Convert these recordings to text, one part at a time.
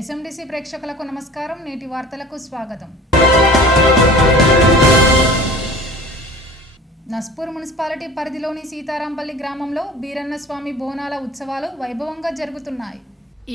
ఎస్ఎండిసి ప్రేక్షకులకు నమస్కారం. నేటి వార్తలకు స్వాగతం. నస్పూర్ మున్సిపాలిటీ పరిధిలోని సీతారాంపల్లి గ్రామంలో బీరన్న స్వామి బోనాల ఉత్సవాలు వైభవంగా జరుగుతున్నాయి.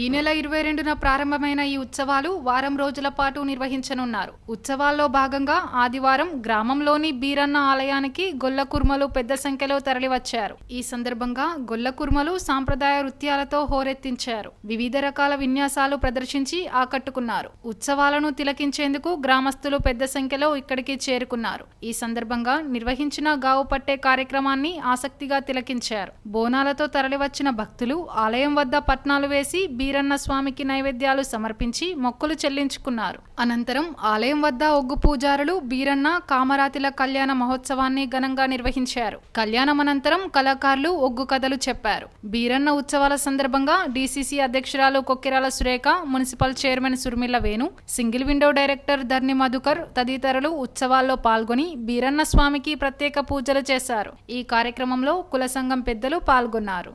ఈ నెల 22న ప్రారంభమైన ఈ ఉత్సవాలు వారం రోజుల పాటు నిర్వహించనున్నారు. ఉత్సవాల్లో భాగంగా ఆదివారం గ్రామంలోని బీరన్న ఆలయానికి గొల్ల కుర్మలు పెద్ద సంఖ్యలో తరలివచ్చారు. ఈ సందర్భంగా గొల్ల కుర్మలు సాంప్రదాయ నృత్యాలతో హోరెత్తించారు. వివిధ రకాల విన్యాసాలు ప్రదర్శించి ఆకట్టుకున్నారు. ఉత్సవాలను తిలకించేందుకు గ్రామస్తులు పెద్ద సంఖ్యలో ఇక్కడికి చేరుకున్నారు. ఈ సందర్భంగా నిర్వహించిన గావు పట్టే కార్యక్రమాన్ని ఆసక్తిగా తిలకించారు. బోనాలతో తరలివచ్చిన భక్తులు ఆలయం వద్ద పట్నాలు వేసి బీరన్న స్వామికి నైవేద్యాలు సమర్పించి మొక్కులు చెల్లించుకున్నారు. అనంతరం ఆలయం వద్ద ఒగ్గు పూజారులు బీరన్న కామరాతిల కళ్యాణ మహోత్సవాన్ని ఘనంగా నిర్వహించారు. కళ్యాణం అనంతరం కళాకారులు ఒగ్గు కథలు చెప్పారు. బీరన్న ఉత్సవాల సందర్భంగా డీసీసీ అధ్యక్షురాలు Kokkirala Surekha, municipal chairman Surmila Venu, single window director Dharni Madhukar తదితరులు ఉత్సవాల్లో పాల్గొని బీరన్న స్వామికి ప్రత్యేక పూజలు చేశారు. ఈ కార్యక్రమంలో కుల సంఘం పెద్దలు పాల్గొన్నారు.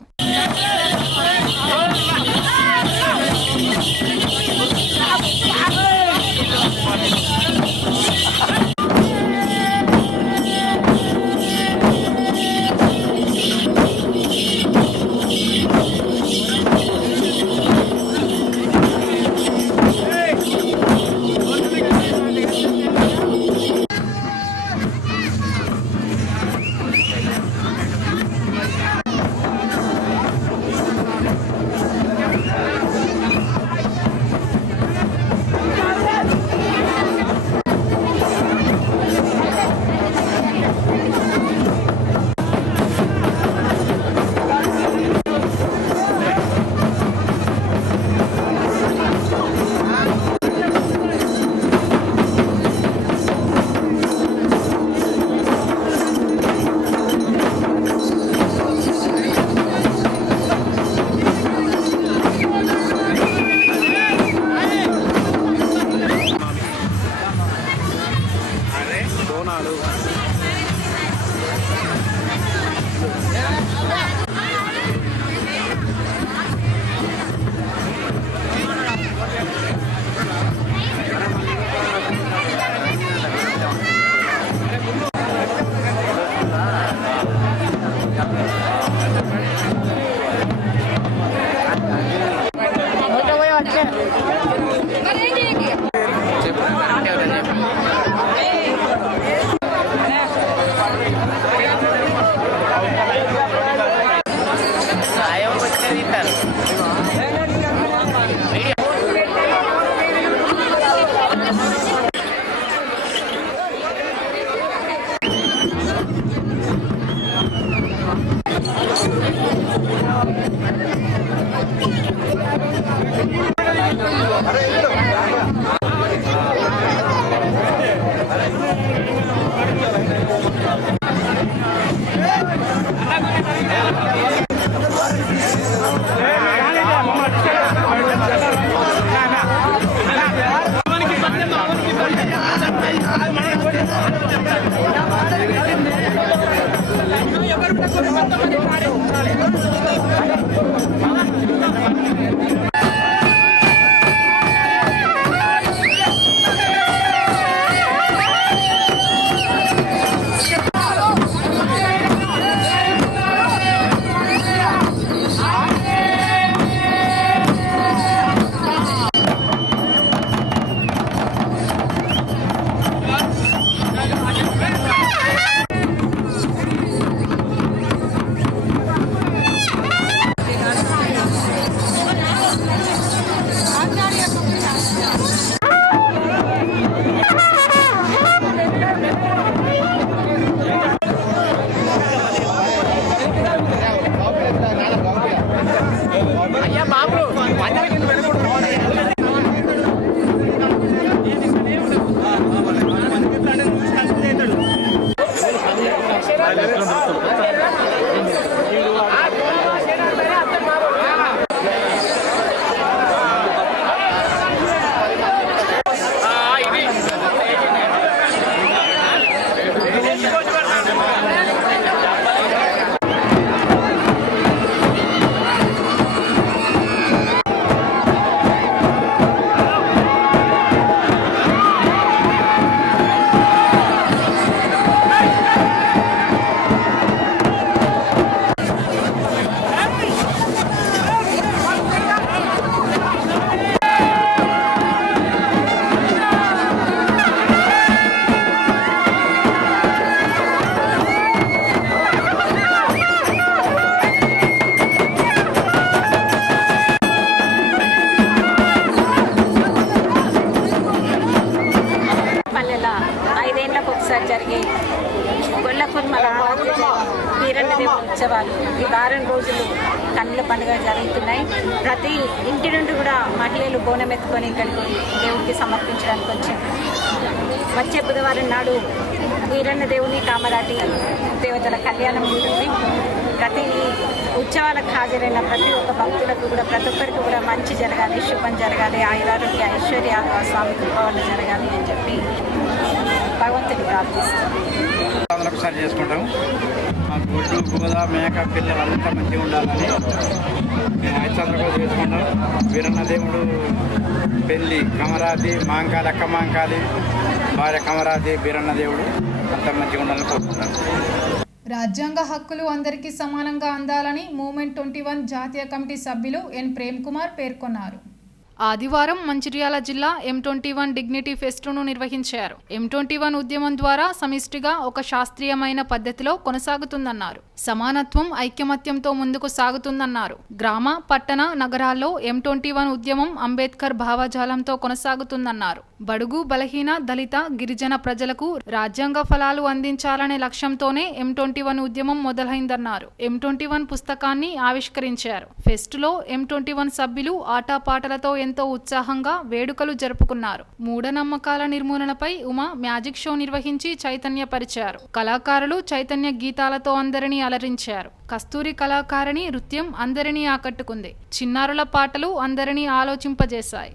ఒకసారి జరిగే గొల్లకుర్మల వీరన్న దేవుని ఉత్సవాలు ఈ వారం రోజులు కన్నుల పండుగ జరుగుతున్నాయి. ప్రతి ఇంటి నుండి కూడా మహిళలు బోనం ఎత్తుకొని ఇక్కడికి దేవుడికి సమర్పించడానికి వచ్చింది. వచ్చే బుధవారం నాడు వీరన్న దేవుని కామరాటి దేవతల కళ్యాణం ఉంటుంది. ప్రతి ఉత్సవాలకు హాజరైన ప్రతి ఒక్క భక్తులకు కూడా ప్రతి ఒక్కరికి కూడా మంచి జరగాలి, శుభం జరగాలి, ఆయురారోగ్య ఐశ్వర్యాలు ఆ స్వామి కృపవల్ల జరగాలి అని చెప్పి భగవంతుని ప్రార్థిస్తాం. ఒకసారి చేసుకుంటాం. మా గుడ్డు గోద మేక పిల్లలు అంతా మంచిగా ఉండాలని మేము 5 సంవత్సరాలు చేసుకుంటాం. వీరన్న దేవుడు పెళ్ళి కమరాది మాంకాలి అక్క మాంకాలి భార్య కమరాది వీరన్న దేవుడు అంతా మంచిగా ఉండాలని కోరుకుంటాం. రాజ్యాంగ హక్కులు అందరికీ సమానంగా అందాలని మూమెంట్ 21 జాతీయ కమిటీ సభ్యులు ఎన్ ప్రేమ్ కుమార్ పేర్కొన్నారు. ఆదివారం మంచిర్యాల జిల్లా M21 డిగ్నిటీ ఫెస్ట్ను నిర్వహించారు. M21 ఉద్యమం ద్వారా సమిష్టిగా ఒక శాస్త్రీయమైన పద్ధతిలో కొనసాగుతుందన్నారు. సమానత్వం ఐకమత్యంతో ముందుకు సాగుతుందన్నారు. గ్రామ పట్టణ నగరాల్లో M21 ఉద్యమం అంబేద్కర్ భావజాలంతో కొనసాగుతుందన్నారు. బడుగు బలహీన దళిత గిరిజన ప్రజలకు రాజ్యాంగ ఫలాలు అందించాలనే లక్ష్యంతోనే M21 ఉద్యమం మొదలైందన్నారు. M21 పుస్తకాన్ని ఆవిష్కరించారు. ఫెస్టులో M21 సభ్యులు ఆటపాటలతో ఎంతో ఉత్సాహంగా వేడుకలు జరుపుకున్నారు. మూఢనమ్మకాల నిర్మూలనపై ఉమా మ్యాజిక్ షో నిర్వహించి చైతన్యపరిచారు. కళాకారులు చైతన్య గీతాలతో అందరినీ అలరించారు. కస్తూరి కళాకారిణి నృత్యం అందరినీ ఆకట్టుకుంది. చిన్నారుల పాటలు అందరినీ ఆలోచింపజేశాయి.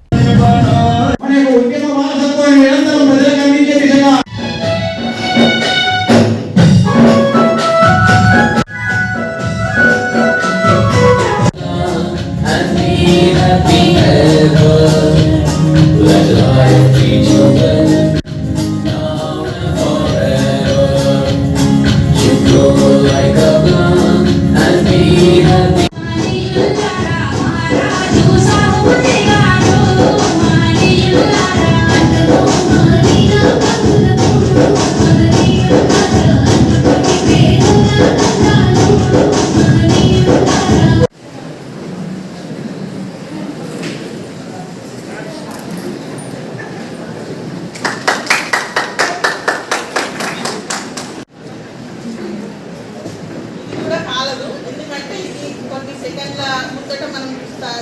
ఎందుకంటే ఇది కొన్ని సెకండ్ల ముందట మనం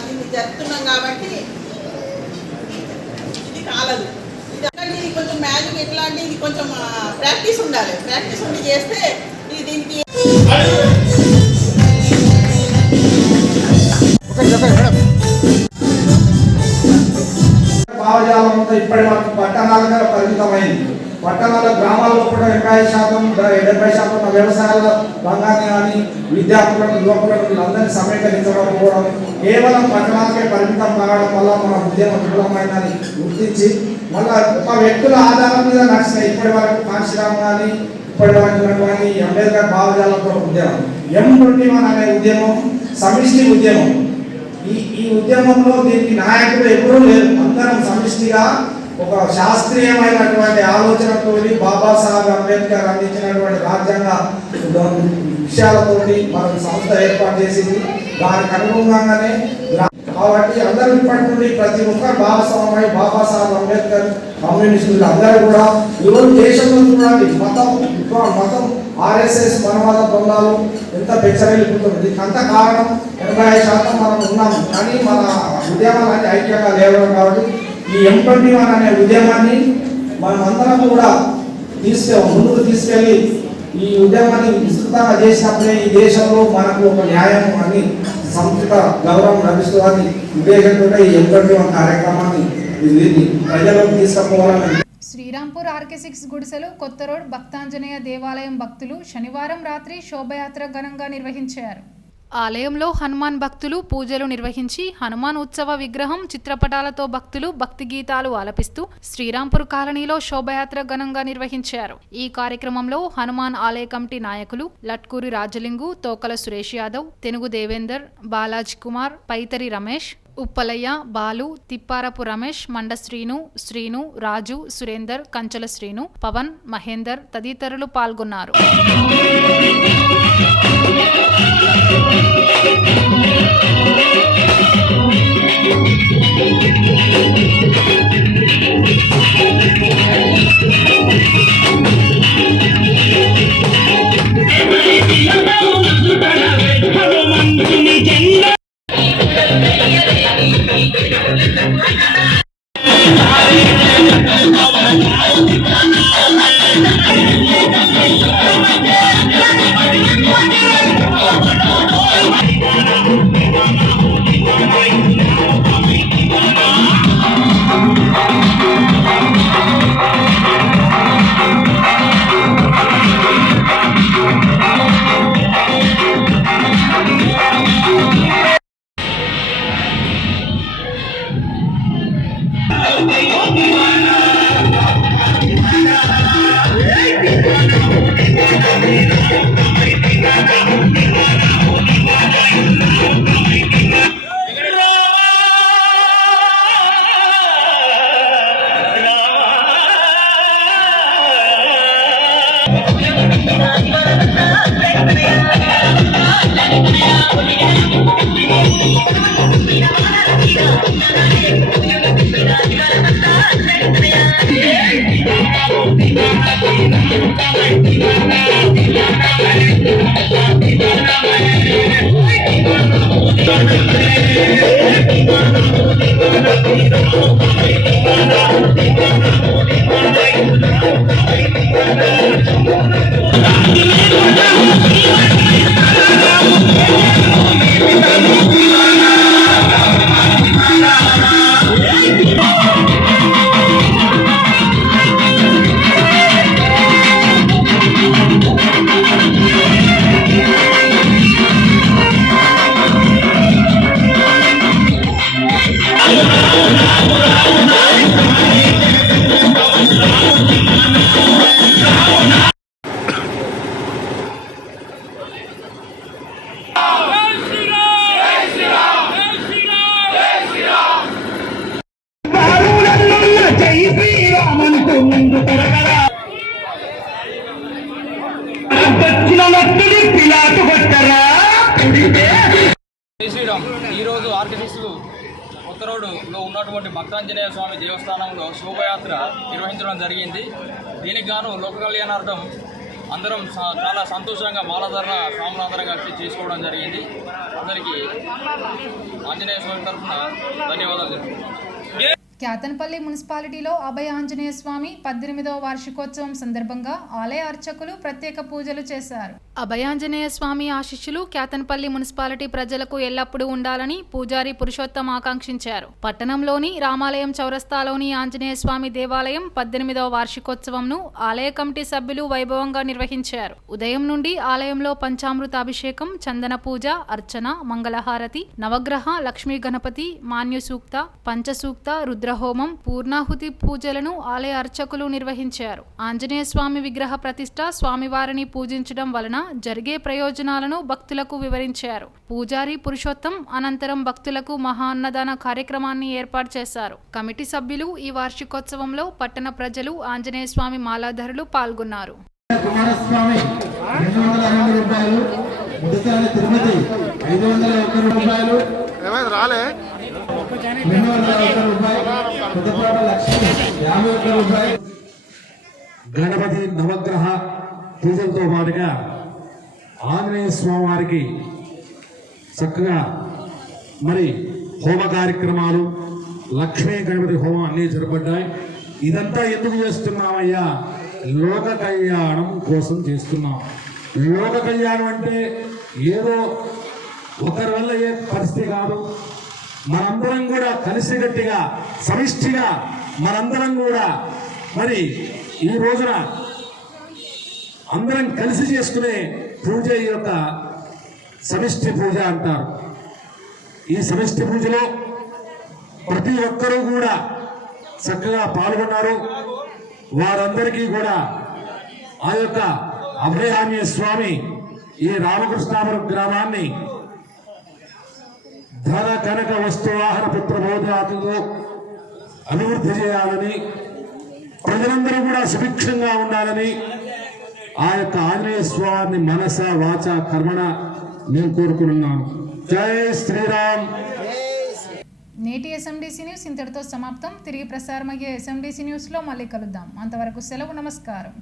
దీన్ని జరుపుతున్నాం కాబట్టి ఇది కాలదు. ఇది కొంచెం మ్యాజిక్ ఎట్లా అంటే ఇది కొంచెం ప్రాక్టీస్ ఉండాలి. ప్రాక్టీస్ ఉండి చేస్తే ఇది దీనికి భావజాలం అంతా ఇప్పటి వరకు పట్టణాలుగా పరిమితమైంది. పట్టణాల గ్రామాల్లో కూడా 70% వ్యవసాయాల రంగాన్ని కానీ విద్యార్థులను యువకులను వీళ్ళందరినీ సమీకరించకపోవడం, కేవలం పట్టణాలకే పరిమితం కావడం వల్ల మన ఉద్యమం విఫలమైందని గుర్తించి మళ్ళా ఒక వ్యక్తుల ఆధారం మీద నడిచిన ఇప్పటి వరకు కాశీరామ్ కానీ ఇప్పటి వరకు ఉన్నటువంటి అంబేద్కర్ భావజాలంతో ఉద్యమం M21 అనే ఉద్యమం సమిష్టి ఉద్యమం. ఈ ఉద్యమంలో దీనికి నాయకులు ఎవరూ లేరు. అందరం సమిష్టిగా ఒక శాస్త్రీయమైనటువంటి ఆలోచనతో బాబాసాహెబ్ అంబేద్కర్ అందించినటువంటి రాజ్యాంగ విషయాలతోటి మనం సంస్థ ఏర్పాటు చేసింది. దానికి అనుగుణంగానే కాబట్టి అందరూ ఇప్పటి నుండి ప్రతి ఒక్కరు భాగస్వామ్య బాబాసాహెబ్ అంబేద్కర్ కమ్యూనిస్టులు అందరూ కూడా ఈరోజు దేశంలో చూడండి మతం RSS మనవాద బృందాలు ఎంత పెచ్చరిల్లిపోతుంది. దీనికి అంత కారణం 80% మనం ఉన్నాము. కానీ మన ఉద్యమాలన్నీ ఐక్యంగా లేవడం కాబట్టి ఈ M21 అనే ఉద్యమాన్ని మనం అందరం కూడా ముందుకు తీసుకెళ్ళి ఈ ఉద్యమాన్ని విస్తృతంగా చేసినప్పుడే ఈ దేశంలో మనకు ఒక న్యాయం అని సంస్కృత గౌరవం లభిస్తుందని ఉద్దేశంతో ఈ M21 కార్యక్రమాన్ని ప్రజలకు తీసుకుపోవాలని. శ్రీరాంపూర్ RK6 గుడిసెలు కొత్త రోడ్ భక్తాంజనేయ దేవాలయం భక్తులు శనివారం రాత్రి శోభయాత్ర ఘనంగా నిర్వహించారు. ఆలయంలో హనుమాన్ భక్తులు పూజలు నిర్వహించి హనుమాన్ ఉత్సవ విగ్రహం చిత్రపటాలతో భక్తులు భక్తి గీతాలు ఆలపిస్తూ శ్రీరాంపూర్ కాలనీలో శోభయాత్ర ఘనంగా నిర్వహించారు. ఈ కార్యక్రమంలో హనుమాన్ ఆలయ కమిటీ నాయకులు లట్కూరి రాజలింగు, తోకల సురేష్ యాదవ్, తెనుగు దేవేందర్, బాలాజీ కుమార్, పైతరి రమేష్, ఉప్పలయ్య, బాలు, తిప్పారపు రమేష్, మండ శ్రీను, రాజు, సురేందర్, కంచల శ్రీను, పవన్, మహేందర్ తదితరులు పాల్గొన్నారు. శ్రీరామ్ ఈరోజు ఆర్కిటెక్ట్స్ కొత్త రోడ్డులో ఉన్నటువంటి భక్తాంజనేయ స్వామి దేవస్థానంలో శోభయాత్ర నిర్వహించడం జరిగింది. దీనికి గాను లోక కళ్యాణార్థం అందరం చాలా సంతోషంగా మాలధారణ స్వాములందరం కలిసి చేసుకోవడం జరిగింది. అందరికీ ఆంజనేయ స్వామి తరఫున ధన్యవాదాలు. క్యాతన్పల్లి మున్సిపాలిటీలో అభయ ఆంజనేయ స్వామి 18వ వార్షికోత్సవం సందర్భంగా ఆలయ అర్చకులు ప్రత్యేక పూజలు చేశారు. అభయాంజనేయ స్వామి ఆశీస్సులు క్యాతన్పల్లి మున్సిపాలిటీ ప్రజలకు ఎల్లప్పుడూ ఉండాలని పూజారి పురుషోత్తం ఆకాంక్షించారు. పట్టణంలోని రామాలయం చౌరస్తాలోని ఆంజనేయ స్వామి దేవాలయం 18వ వార్షికోత్సవంను ఆలయ కమిటీ సభ్యులు వైభవంగా నిర్వహించారు. ఉదయం నుండి ఆలయంలో పంచామృత అభిషేకం, చందన పూజ, అర్చన, మంగళహారతి, నవగ్రహ, లక్ష్మీ గణపతి, మాన్య సూక్త, పంచసూక్త, రుద్రహోమం, పూర్ణాహుతి పూజలను ఆలయ అర్చకులు నిర్వహించారు. ఆంజనేయ స్వామి విగ్రహ ప్రతిష్ఠ, స్వామివారిని పూజించడం వలన జరిగే ప్రయోజనాలను భక్తులకు వివరించారు. పూజారి పురుషోత్తం అనంతరం భక్తులకు మహా అన్నదాన కార్యక్రమాన్ని ఏర్పాటు చేశారు. కమిటీ సభ్యులు, ఈ వార్షికోత్సవంలో పట్టణ ప్రజలు, ఆంజనేయ స్వామి మాలాధరులు పాల్గొన్నారు. కుమారస్వామి 202 రూపాయలు, ముడిసాల తిరుపతి 501 రూపాయలు, 201 రూపాయలు, పెద్దపాడ లక్ష్మి 51 రూపాయలు. గణపతి నవగ్రహ పూజలతో పాటుగా ఆంజనేయ స్వామి వారికి చక్కగా మరి హోమ కార్యక్రమాలు, లక్ష్మీ గణపతి హోమం అన్నీ జరపడ్డాయి. ఇదంతా ఎందుకు చేస్తున్నామయ్యా? లోక కళ్యాణం కోసం చేస్తున్నాం. లోక కళ్యాణం అంటే ఏదో ఒకరి వల్ల ఏ పరిస్థితి కాదు. మనందరం కూడా కలిసికట్టుగా సమిష్టిగా మనందరం కూడా మరి ఈ రోజున అందరం కలిసి చేసుకునే పూజ ఈ యొక్క సమిష్టి పూజ అంటారు. ఈ సమిష్టి పూజలో ప్రతి ఒక్కరూ కూడా చక్కగా పాల్గొన్నారు. వారందరికీ కూడా ఆ యొక్క అభయాంజనేయ స్వామి ఈ రామకృష్ణాపురం గ్రామాన్ని ధన కనక వస్తువాహన పుత్రబోధాతులతో అభివృద్ధి చేయాలని, ప్రజలందరూ కూడా సుభిక్షంగా ఉండాలని ఆ యొక్క ఆంజనేయ స్వామిని మనస వాచ కర్మణ నేను కోరుకుంటున్నాను. జై శ్రీరామ్. నేటి ఎస్ఎండిసి న్యూస్ ఇంతటితో సమాప్తం. తిరిగి ప్రసారమయ్యే ఎస్ఎండిసి న్యూస్లో మళ్ళీ కలుద్దాం. అంతవరకు సెలవు. నమస్కారం.